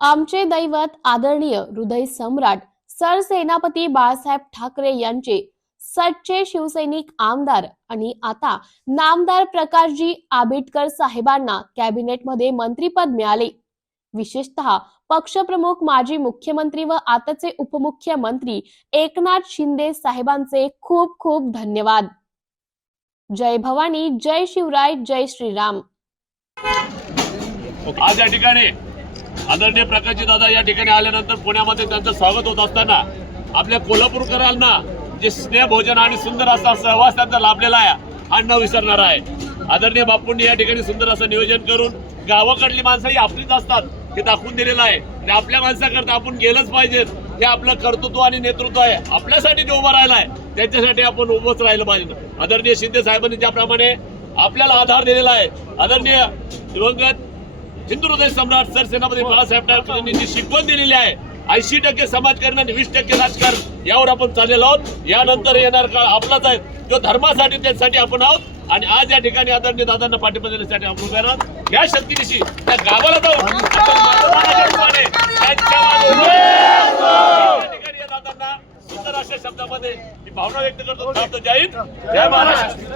आमचे दैवत आदरणीय हृदय सम्राट सरसेनापती बाळासाहेब ठाकरे यांचे सच्चे शिवसैनिक आमदार आणि आता नामदार प्रकाशजी आंबेडकर साहेबांना कॅबिनेटमध्ये मंत्रीपद मिळाले. विशेषतः पक्षप्रमुख माजी मुख्यमंत्री व आताचे उपमुख्यमंत्री एकनाथ शिंदे साहेबांचे खूप खूप धन्यवाद. जय भवानी जय शिवराय जय श्रीराम. आज या ठिकाणी आदरणीय प्रकाशजी दादा या ठिकाणी आल्यानंतर पुण्यामध्ये त्यांचं स्वागत होत असताना आपल्या कोल्हापूरकरांना जे स्नेह भोजन आणि सुंदर असा सहवास त्यांचा लाभलेला आहे हा न विसरणार आहे. आदरणीय बापूंनी या ठिकाणी सुंदर असं नियोजन करून गावाकडली माणसं ही आपलीच असतात हे दाखवून दिलेलं आहे. आणि आपल्या माणसाकरता आपण गेलंच पाहिजे हे आपलं कर्तृत्व आणि नेतृत्व आहे. आपल्यासाठी जे उभं राहिलं आहे त्यांच्यासाठी आपण उभंच राहिलं पाहिजे. आदरणीय शिंदे साहेबांनी ज्याप्रमाणे आपल्याला आधार दिलेला आहे. आदरणीय दिवंगत हिंदू हृदय सम्राट सरसेनापती बाळासाहेब ठाकरे यांनी जी शिकवण दिलेली आहे ऐंशी टक्के समाजकारण आणि वीस टक्के राजकारण यावर आपण चाललेलो आहोत. यानंतर येणार काळ आपलाच आहे. जो धर्मासाठी त्यासाठी आपण आहोत आणि आज या ठिकाणी आदरणीय दादांना पाठिंबा देण्यासाठी आपण उभे राहत या शक्तीनिशी त्या गावाला जाऊन दादांना सुंदर अशा शब्दामध्ये ही भावना व्यक्त करतो. प्राप्त जय हिंद, जय महाराष्ट्र.